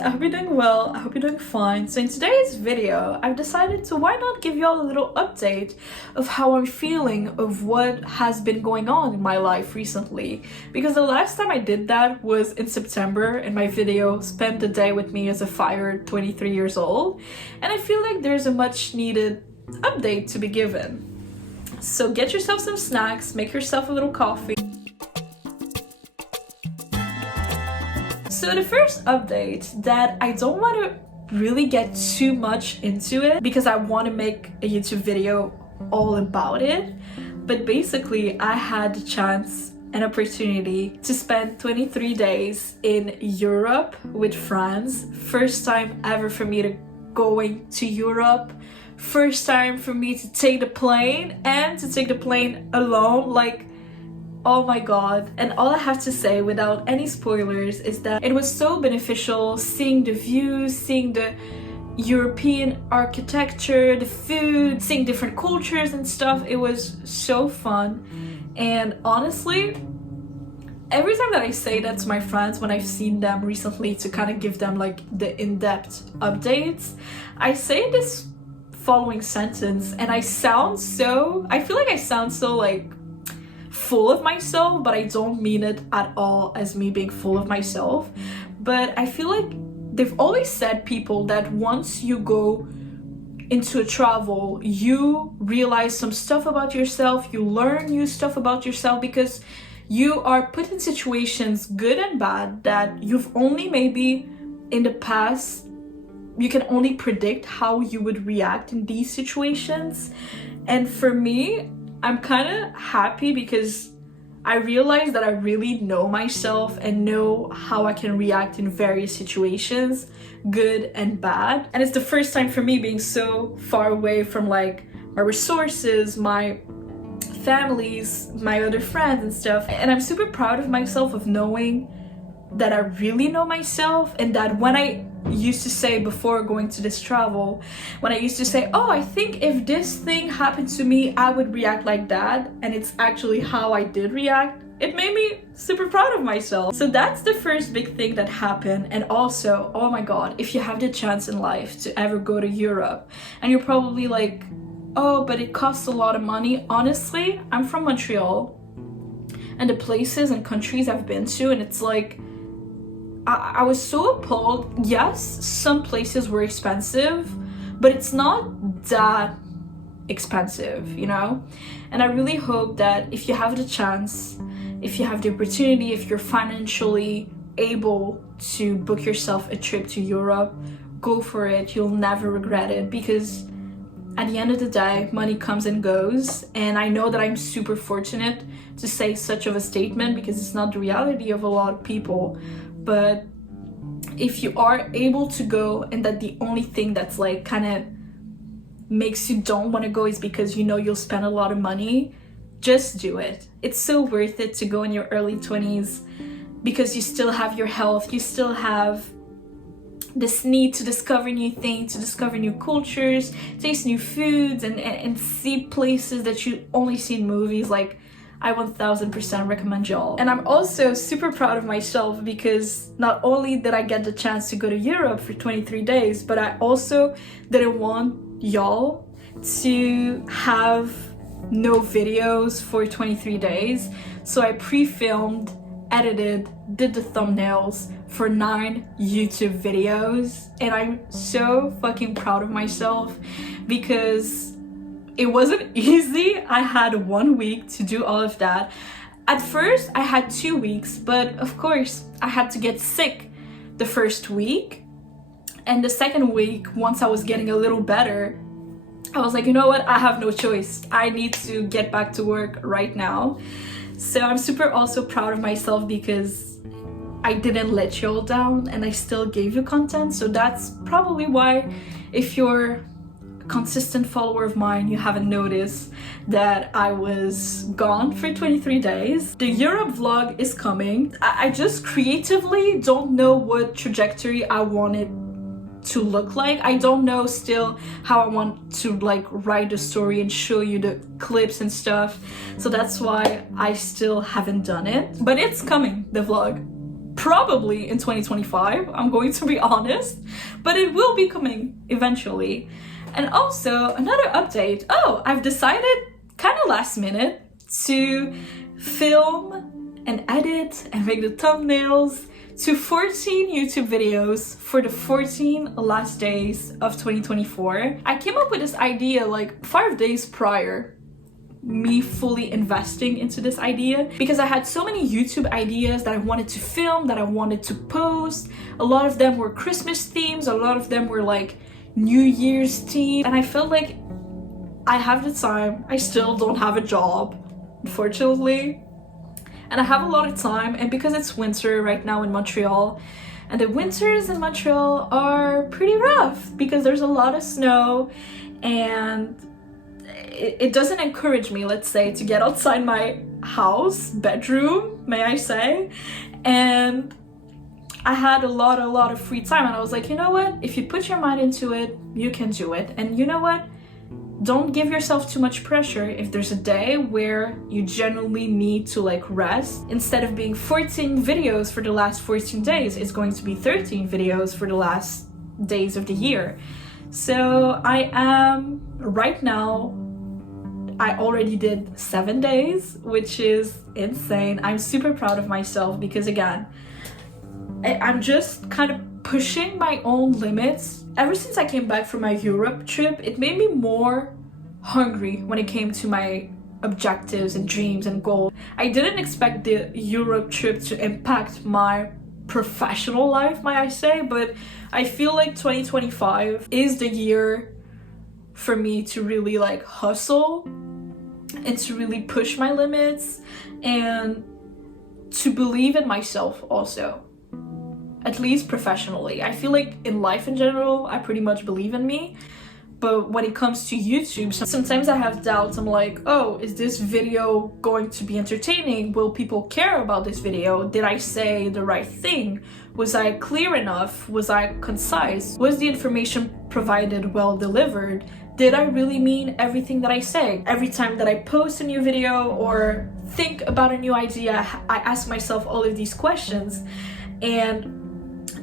I hope you're doing well. I hope you're doing fine. So in today's video, I've decided to why not give y'all a little update of how I'm feeling, of what has been going on in my life recently. Because the last time I did that was in September, and my video spent the day with me as a fired 23 years old. And I feel like there's a much needed update to be given. So get yourself some snacks, make yourself a little coffee. So the first update that I don't want to really get too much into it because I want to make a YouTube video all about it, but basically I had the chance and opportunity to spend 23 days in Europe with friends. First time ever for me to going to Europe. First time for me to take the plane and to take the plane alone. Like, oh my god. And all I have to say without any spoilers is that it was so beneficial seeing the views, seeing the European architecture, the food, seeing different cultures and stuff. It was so fun. And honestly, every time that I say that to my friends when I've seen them recently to kind of give them like the in-depth updates, I say this following sentence and I feel like I sound so like full of myself, but I don't mean it at all as me being full of myself. But I feel like they've always said, people, that once you go into a travel, you realize some stuff about yourself, you learn new stuff about yourself, because you are put in situations, good and bad, that you've only maybe in the past, you can only predict how you would react in these situations. And for me, I'm kind of happy because I realized that I really know myself and know how I can react in various situations, good and bad. And it's the first time for me being so far away from like my resources, my families, my other friends and stuff. And I'm super proud of myself of knowing that I really know myself, and that when I used to say before going to this travel, when I used to say, oh, I think if this thing happened to me, I would react like that, and it's actually how I did react, it made me super proud of myself. So that's the first big thing that happened. And also, oh my god, if you have the chance in life to ever go to Europe, and you're probably like, oh, but it costs a lot of money. Honestly, I'm from Montreal, and the places and countries I've been to, and it's like, I was so appalled. Yes, some places were expensive, but it's not that expensive, you know? And I really hope that if you have the chance, if you have the opportunity, if you're financially able to book yourself a trip to Europe, go for it. You'll never regret it, because at the end of the day, money comes and goes. And I know that I'm super fortunate to say such of a statement, because it's not the reality of a lot of people. But if you are able to go, and that the only thing that's like kind of makes you don't want to go is because you know you'll spend a lot of money, just do it. It's so worth it to go in your early 20s, because you still have your health, you still have this need to discover new things, to discover new cultures, taste new foods, and see places that you only see in movies. Like, I 1000% recommend y'all. And I'm also super proud of myself, because not only did I get the chance to go to Europe for 23 days, but I also didn't want y'all to have no videos for 23 days. So I pre-filmed, edited, did the thumbnails for 9 YouTube videos. And I'm so fucking proud of myself, because it wasn't easy. I had 1 week to do all of that. At first, I had 2 weeks, but of course, I had to get sick the first week. And the second week, once I was getting a little better, I was like, you know what? I have no choice. I need to get back to work right now. So I'm super also proud of myself, because I didn't let y'all down and I still gave you content. So that's probably why, if you're consistent follower of mine, you haven't noticed that I was gone for 23 days. The Europe vlog is coming. I just creatively don't know what trajectory I want it to look like. I don't know still how I want to like write the story and show you the clips and stuff. So that's why I still haven't done it. But it's coming, the vlog. probably in 2025, I'm going to be honest, but it will be coming eventually. And also another update, I've decided kind of last minute to film and edit and make the thumbnails to 14 YouTube videos for the 14 last days of 2024. I came up with this idea like 5 days prior me fully investing into this idea, because I had so many YouTube ideas that I wanted to film, that I wanted to post. A lot of them were Christmas themes, a lot of them were like New Year's themed, and I felt like I have the time. I still don't have a job, unfortunately, and I have a lot of time, and because it's winter right now in Montreal, and the winters in Montreal are pretty rough because there's a lot of snow, and it doesn't encourage me, let's say, to get outside my house, bedroom, may I say. And I had a lot of free time, and I was like, you know what? If you put your mind into it, you can do it. And you know what? Don't give yourself too much pressure. If there's a day where you genuinely need to like rest, instead of being 14 videos for the last 14 days, it's going to be 13 videos for the last days of the year. So I am right now, I already did 7 days, which is insane. I'm super proud of myself because again, I'm just kind of pushing my own limits. Ever since I came back from my Europe trip, it made me more hungry when it came to my objectives and dreams and goals. I didn't expect the Europe trip to impact my professional life, might I say, but I feel like 2025 is the year for me to really like hustle and to really push my limits and to believe in myself also, at least professionally. I feel like in life in general, I pretty much believe in me, but when it comes to YouTube, sometimes I have doubts. I'm like, oh, is this video going to be entertaining? Will people care about this video? Did I say the right thing? Was I clear enough? Was I concise? Was the information provided well delivered? Did I really mean everything that I say? Every time that I post a new video or think about a new idea, I ask myself all of these questions. And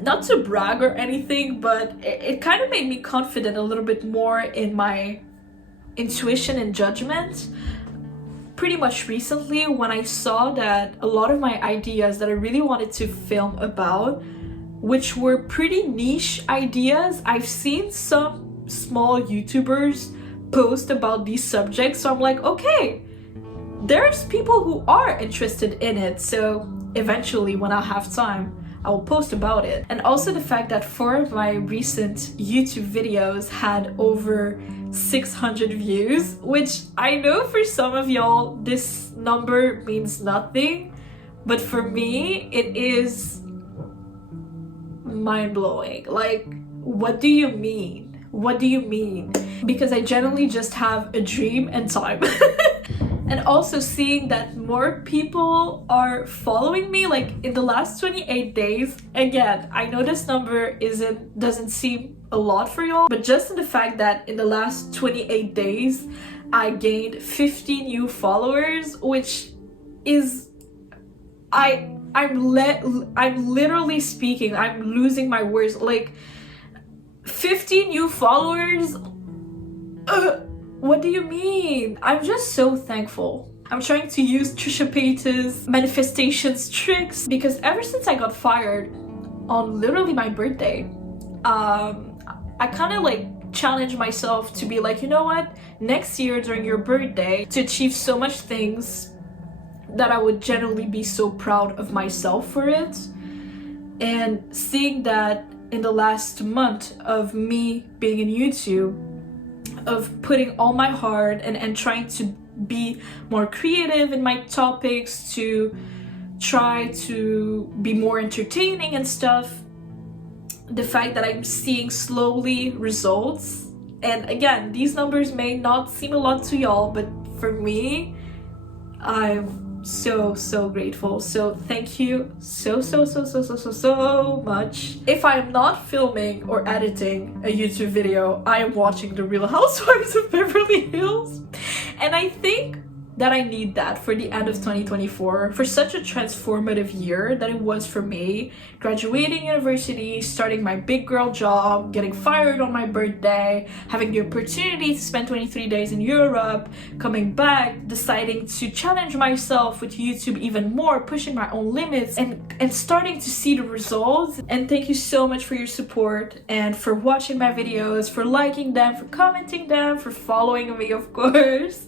not to brag or anything, but it kind of made me confident a little bit more in my intuition and judgment pretty much recently, when I saw that a lot of my ideas that I really wanted to film about, which were pretty niche ideas, I've seen some small YouTubers post about these subjects, so I'm like, okay, there's people who are interested in it, so eventually when I have time I will post about it. And also the fact that 4 of my recent YouTube videos had over 600 views, which I know for some of y'all this number means nothing, but for me it is mind-blowing. Like, what do you mean? What do you mean? Because I generally just have a dream and time. And also seeing that more people are following me, like in the last 28 days. Again, I know this number doesn't seem a lot for y'all, but just in the fact that in the last 28 days, I gained 50 new followers, which is, I'm literally speaking, I'm losing my words. Like 50 new followers. What do you mean? I'm just so thankful. I'm trying to use Trisha Paytas' manifestations tricks, because ever since I got fired on literally my birthday, I kind of like challenged myself to be like, you know what? Next year during your birthday, to achieve so much things that I would generally be so proud of myself for it. And seeing that in the last month of me being in YouTube, of putting all my heart and trying to be more creative in my topics, to try to be more entertaining and stuff, the fact that I'm seeing slowly results, and again, these numbers may not seem a lot to y'all, but for me, I'm so grateful. So thank you so much. If I'm not filming or editing a YouTube video, I am watching The Real Housewives of Beverly Hills, and I think that I need that for the end of 2024, for such a transformative year that it was for me. Graduating university, starting my big girl job, getting fired on my birthday, having the opportunity to spend 23 days in Europe, coming back, deciding to challenge myself with YouTube even more, pushing my own limits, and starting to see the results. And thank you so much for your support and for watching my videos, for liking them, for commenting them, for following me, of course.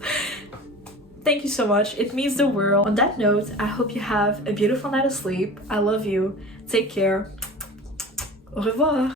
Thank you so much. It means the world. On that note, I hope you have a beautiful night of sleep. I love you. Take care. Au revoir.